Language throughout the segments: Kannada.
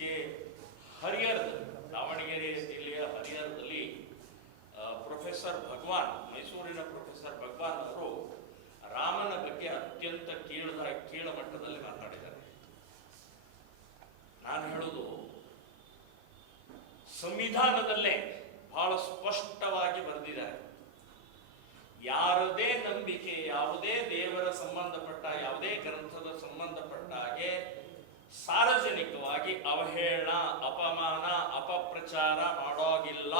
ಇತ್ತೀಚೆಗೆ ಹರಿಹರದಲ್ಲಿ, ದಾವಣಗೆರೆ ಜಿಲ್ಲೆಯ ಹರಿಹರದಲ್ಲಿ ಪ್ರೊಫೆಸರ್ ಭಗವಾನ್, ಮೈಸೂರಿನ ಪ್ರೊಫೆಸರ್ ಭಗವಾನ್ ಅವರು ರಾಮನ ಬಗ್ಗೆ ಅತ್ಯಂತ ಕೀಳಮಟ್ಟದಲ್ಲಿ ಮಾತಾಡಿದ್ದಾರೆ. ನಾನು ಹೇಳುವುದು, ಸಂವಿಧಾನದಲ್ಲೇ ಬಹಳ ಸ್ಪಷ್ಟವಾಗಿ ಬರೆದಿದ್ದಾರೆ, ಯಾರದೇ ನಂಬಿಕೆ, ಯಾವುದೇ ದೇವರ ಸಂಬಂಧಪಟ್ಟ ಯಾವುದೇ ಗ್ರಂಥದ ಸಂಬಂಧಪಟ್ಟ ಹಾಗೆ ಸಾರ್ವಜನಿಕವಾಗಿ ಅವಹೇಳನ, ಅಪಮಾನ, ಅಪಪ್ರಚಾರ ಮಾಡೋಗಿಲ್ಲ.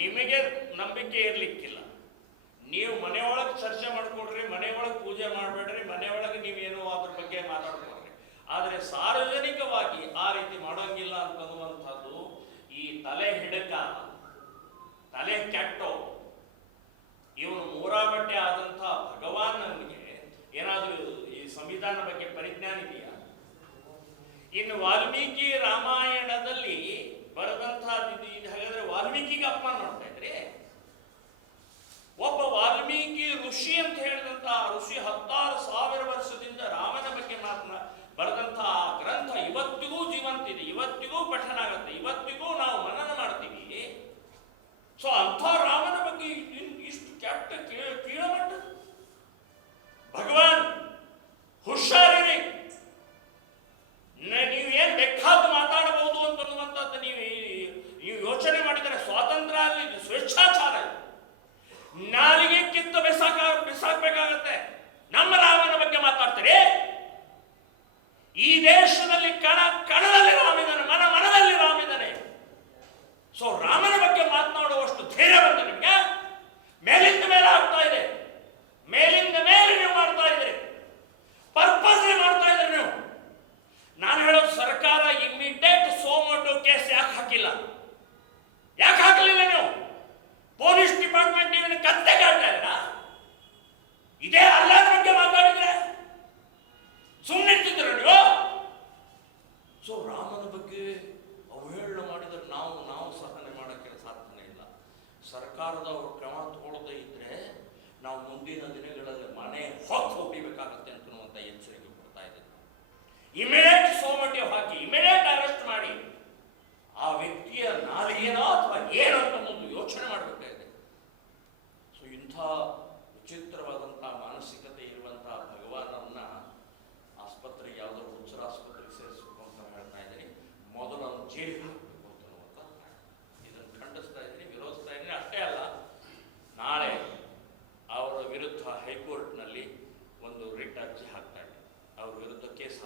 ನಿಮಗೆ ನಂಬಿಕೆ ಇರ್ಲಿಕ್ಕಿಲ್ಲ, ನೀವು ಮನೆಯೊಳಗೆ ಚರ್ಚೆ ಮಾಡ್ಕೊಡ್ರಿ, ಮನೆಯೊಳಗೆ ಪೂಜೆ ಮಾಡಬೇಡ್ರಿ, ಮನೆಯೊಳಗೆ ನೀವೇನೋ ಅದ್ರ ಬಗ್ಗೆ ಮಾತಾಡ್ಕೊಡ್ರಿ. ಆದರೆ ಸಾರ್ವಜನಿಕವಾಗಿ ಆ ರೀತಿ ಮಾಡೋಂಗಿಲ್ಲ ಅಂತನ್ನುವಂಥದ್ದು ಈ ತಲೆ ಹಿಡಕ, ತಲೆ ಕೆಟ್ಟೋ, ಇವನು ಮೂರಾಬಟ್ಟೆ ಆದಂಥ ಭಗವಾನ್ ನಮಗೆ ಏನಾದರೂ ಈ ಸಂವಿಧಾನ ಬಗ್ಗೆ ಪರಿಜ್ಞಾನ ಇದೆಯಾ? ಇನ್ನು ವಾಲ್ಮೀಕಿ ರಾಮಾಯಣದಲ್ಲಿ ಬರೆದಂತಹದ್ದು ಇದು ಹಾಗಾದ್ರೆ ವಾಲ್ಮೀಕಿಗೆ ಅಪಮಾನ ಮಾಡ್ತಾ ಇದ್ರಿ. ಒಬ್ಬ ವಾಲ್ಮೀಕಿ ಋಷಿ ಅಂತ ಹೇಳಿದಂತಹ ಋಷಿ 16,000 ವರ್ಷದಿಂದ ರಾಮನ ಬಗ್ಗೆ ಬರೆದಂತಹ ಗ್ರಂಥ ಇವತ್ತಿಗೂ ಜೀವಂತಿದೆ, ಇವತ್ತಿಗೂ ಪಠಣ ಆಗುತ್ತೆ, ಇವತ್ತಿಗೂ ನಾವು ಮನನ ಮಾಡ್ತೀವಿ. ಸೊ ಅಂಥ ರಾಮನ ಬಗ್ಗೆ ಇಷ್ಟು ಕೆಟ್ಟ ಕೀಳಮಟ್ಟ. ಭಗವಾನ್ ಹುಷಾರಿರಿ, ನೀವು ಏನ್ ಬೇಕಾದ ಮಾತಾಡಬಹುದು ಅಂತನ್ನುವಂಥದ್ದು ನೀವು ಯೋಚನೆ ಮಾಡಿದರೆ ಸ್ವಾತಂತ್ರ್ಯ ಆಗಲಿ, ಸ್ವೇಚ್ಛಾಚಾರ, ನಾಲಿಗೆ ಕಿತ್ತು ಬಿಸಾಕ್ಬೇಕಾಗತ್ತೆ. ನಮ್ಮ ರಾಮನ ಬಗ್ಗೆ ಮಾತಾಡ್ತೀರಿ? ಈ ದೇಶದಲ್ಲಿ ಕಣದಲ್ಲಿ ರಾಮಿದ್ದಾನೆ, ಮನದಲ್ಲಿ ರಾಮಿದ್ದಾನೆ. ಸೊ ರಾಮನ ಬಗ್ಗೆ ಮಾತನಾಡುವಷ್ಟು ಧೈರ್ಯ ಬಂದ ನಿಮ್ಗೆ? ಮೇಲಿಂದ ಮೇಲೆ ಆಗ್ತಾ ಇದೆ, ಮೇಲಿಂದ ಮೇಲೆ ನೀವು ಮಾಡ್ತಾ ಇದ್ದೀರಿ, ಪರ್ಪಸ್ ಮಾಡ್ತಾ ಇದ್ದೀರಿ ನೀವು. ನಾನು ಹೇಳೋದು, ಸರ್ಕಾರ ಇಮಿಡಿಯೇಟ್ ಸೋಮೋಟೋ ಕೇಸ್ ಯಾಕೆ ಹಾಕಿಲ್ಲ? ಯಾಕೆ ಹಾಕಲಿಲ್ಲ ನೀವು? ಪೊಲೀಸ್ ಡಿಪಾರ್ಟ್ಮೆಂಟ್ ನೀವು ಕತ್ತೆ ಕಾಡ್ತಾ ಇದ್ದೀರಾ? ಇದೇ ಅಲ್ಲಾದ ಬಗ್ಗೆ ಮಾತಾಡಿದ್ರೆ ಸುಮ್ಮನಿರ್ತಿದ್ರು ನೀವು. ಸೊ ರಾಮನ ಬಗ್ಗೆ ಅವಹೇಳನ ಮಾಡಿದ್ರೆ ನಾವು ಸಹನೆ ಮಾಡೋಕ್ಕೆ ಸಾಧ್ಯನೇ ಇಲ್ಲ. ಸರ್ಕಾರದವರು ಕ್ರಮ ತಗೊಳ್ಳದೇ ಇದ್ರೆ ನಾವು ಮುಂದಿನ ದಿನಗಳಲ್ಲಿ ಮನೆ ಹೊಡಿಬೇಕಾಗತ್ತೆ ಅಂತನ್ನುವಂಥ ಎಚ್ಚರಿಕೆ ಕೊಡ್ತಾ ಇದ್ದೇವೆ. ಇಮಿಡಿಯೇಟ್ ಸೋಮಟಿವ್ ಹಾಕಿ, ಇಮಿಡಿಯೇಟ್ ಅರೆಸ್ಟ್ ಮಾಡಿ ಆ ವ್ಯಕ್ತಿಯ ನಾಲಿಗೆನೋ ಅಥವಾ ಏನೋ ಅಂತ ಒಂದು ಯೋಚನೆ ಮಾಡಬೇಕಾಗಿದೆ. ಸೊ ಇಂಥ ವಿಚಿತ್ರವಾದಂತಹ ಮಾನಸಿಕತೆ ಇರುವಂತಹ ಭಗವಾನರನ್ನ ಆಸ್ಪತ್ರೆಗೆ, ಯಾವುದಾದ್ರು ಹುಚ್ಚರ ಆಸ್ಪತ್ರೆಗೆ ಸೇರಿಸಬೇಕು ಅಂತ ಹೇಳ್ತಾ ಇದ್ದೀನಿ. ಮೊದಲು ಅವನು ಜೈಲಿಗೆ ಹಾಕಬೇಕು ಅಂತನ್ನುವಂಥ ಇದನ್ನು ಖಂಡಿಸ್ತಾ ಇದ್ದೀನಿ, ವಿರೋಧಿಸ್ತಾ ಇದ್ದೀನಿ. ಅಷ್ಟೇ ಅಲ್ಲ, ನಾಳೆ ಅವರ ವಿರುದ್ಧ ಹೈಕೋರ್ಟ್ನಲ್ಲಿ ಒಂದು ರಿಟ್ ಅರ್ಜಿ ಹಾಕ್ತಾ ಇದ್ದೀನಿ. ಅವ್ರ ವಿರುದ್ಧ ಕೇಸ್